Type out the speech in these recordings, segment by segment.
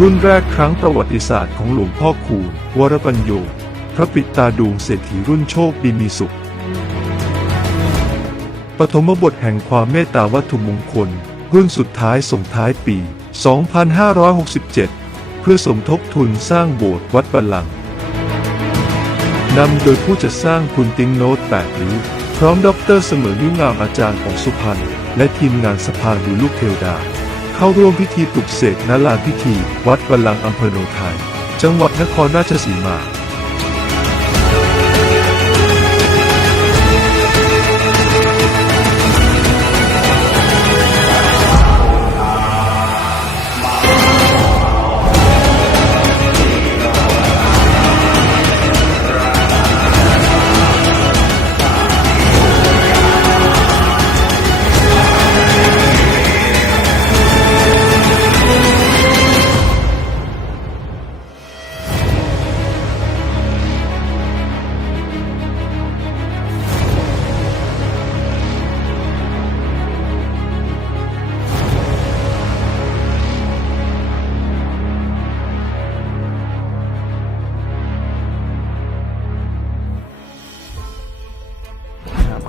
รุ่นแรกครั้งประวัติศาสตร์ของหลวงพ่อคูณวรปัญโย พระปิตาดูเศรษฐีรุ่นโชคดีมีสุข ปฐมบทแห่งความเมตตาวัตถุมงคล รุ่นสุดท้ายส่งท้ายปี 2567 เพื่อสมทบทุนสร้างโบสถ์วัดบัลลังก์นำโดยผู้จัดสร้างคุณติ้งโน้ต8ริ้วพร้อมดรเสมอนิ้วงามอาจารย์ของสุพรรณและทีมงานสภาดูลูกเทวดา เข้าร่วมพิธีปลุกเสกณลานพิธี วัดบัลลังก์อำเภอโนนไทย จังหวัดนครราชสีมา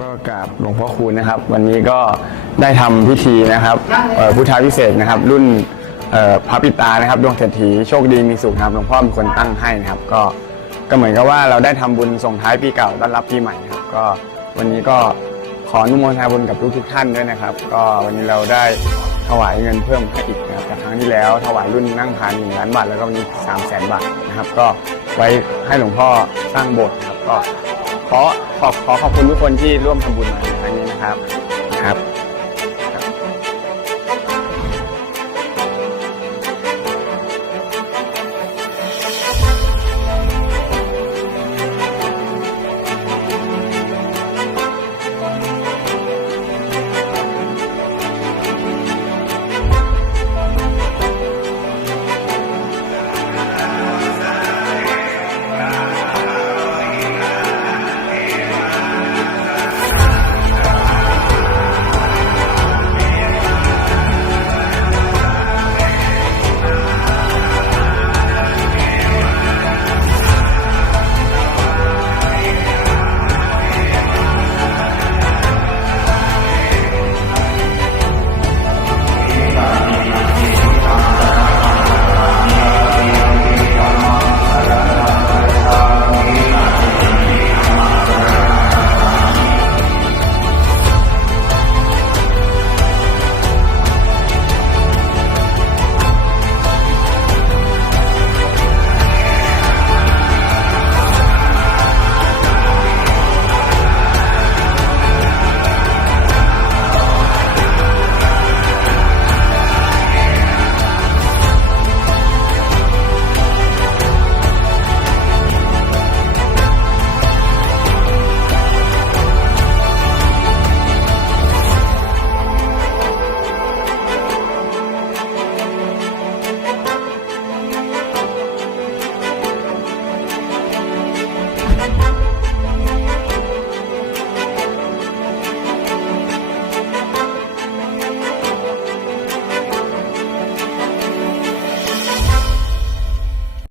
ก็กราบหลวงพ่อคูณนะครับ วันนี้ก็ได้ทำพิธีนะครับพุทธาพิเศษนะครับ รุ่นพระปิตานะครับดวงเศรษฐีโชคดีมีสุขนะครับหลวงพ่อเป็นคนตั้งให้นะครับ ก็ก็เหมือนกับว่าเราได้ทำบุญส่งท้ายปีเก่าต้อนรับปีใหม่นะครับ ก็วันนี้ก็ขออนุโมทนาบุญกับทุกทุกท่านด้วยนะครับ ก็วันนี้เราได้ถวายเงินเพิ่มให้อีกนะครับจากครั้งที่แล้วถวายรุ่นนั่งทานหนึ่งล้านบาทแล้วก็วันนี้สามแสนบาทนะครับ ก็ไว้ให้หลวงพ่อสร้างโบสถ์ครับก็ ขอขอขอบคุณทุกคนที่ร่วมทำบุญมาในครั้งนี้นะครับครับ